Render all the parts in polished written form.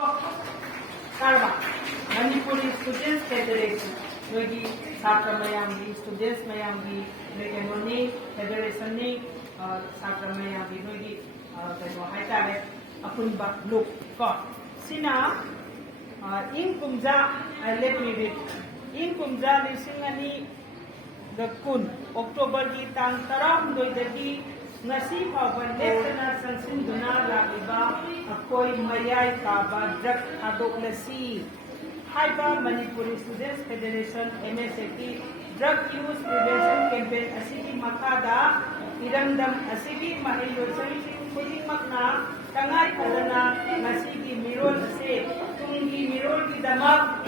Karma, Manipuri Students Federation, Nogi Satra Mayamgi, Students Mayamgi, Nogi Federation ni Satra Mayamgi, Nogi Haitare, Apunba Look, God. Sina, in Kumja, let me read. In Kumja, Lisingani, the Kun, October Gitan Taram, Doidagi, ngasi fawban leptana sansinduna lagiba akoi mayai kaba drug adoklasi haiba Manipuri Students Federation MSFT Drug Use Prevention Campaign asigi makada iramdam asigi mahilosang khudimmakna tangai padana ngasigi mirol ase tungi mirol gidamak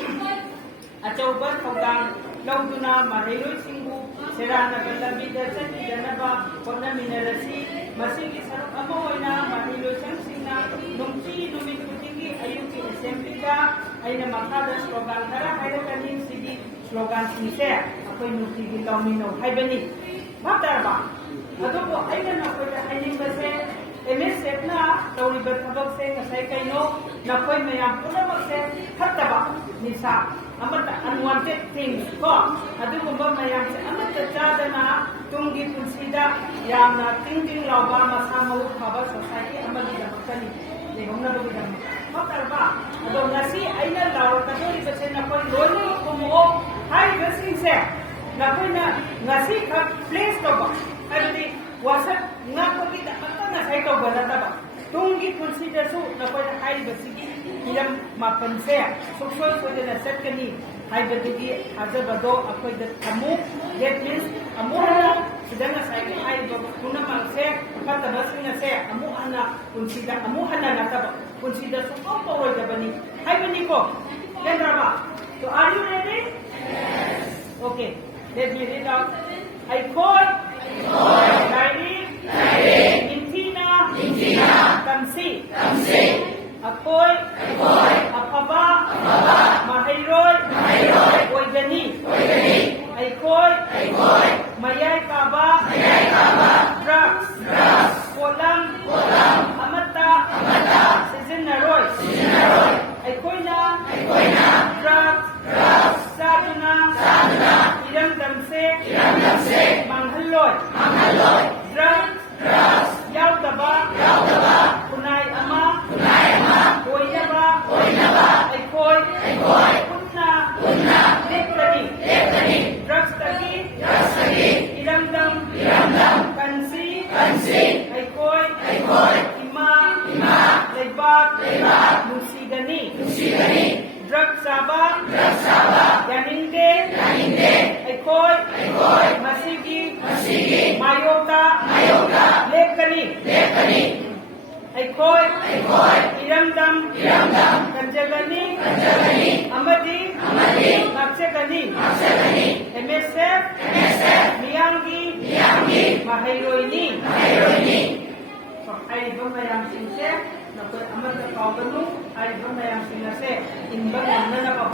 achauba thawdang lauduna mahilosingbu serana galabida chanidanaba hotnaminarasi masigi saruk ama oina mahilosangsinna nungchi numit khudingi ayuki assemblyda aina makhada slogan khara hairakanin sigi slogan singse akoi nungchi laumino haibani bhatarba adobo aina nakoida hainimbase MSF na tawriba thabak se ngasai kaino nakoi mayam punamak se khattaba nisa amata unwanted things ko adugumba mayam se amata chadana tungi punsida yamna tingting lawba masa mawu khaba society amagi damakani lehomna bugidam matarba ado ngasi aina law kadori base nakoi loni kumo hai gasing se nakoi na ngasi kha place to ba adi wasat ngapagi damakta ngasai to banataba tungi punsida su nakoi hai basigi hiram mapanse suksoi soidana setkani haibadigi hazabado akoida amu that means amu hana sidana sai haiba kuna mangse pataba singa se amu hana punsida amu hana nataba punsida su ko roidabani haibani ko lendraba so are you ready? Yes. Okay, let me read out. I call Lairi Intina Kamsi Akoy Apaba Mahayroi Oigani Aikoy Mayay Kaba Drugs Kolam Amata Sizinaroi Aikoy na Drugs Saduna Irang Damse Manghaloy Drugs Yautaba Kunay Ama Oinaba Aikoy Kunna Leptani Drugs Tagi Iramdam Kansi Aikoy Ima Leibak Musigani Drugs Saba Yaninde Aikoy Masigi Mayota Lepkani Aikoy Iramdam Kanjagani Amadi Naksegani MSF Miyangi Mahayroini so aiba mayam singse nakoi amata kawganu aiba mayam singase inba nana pa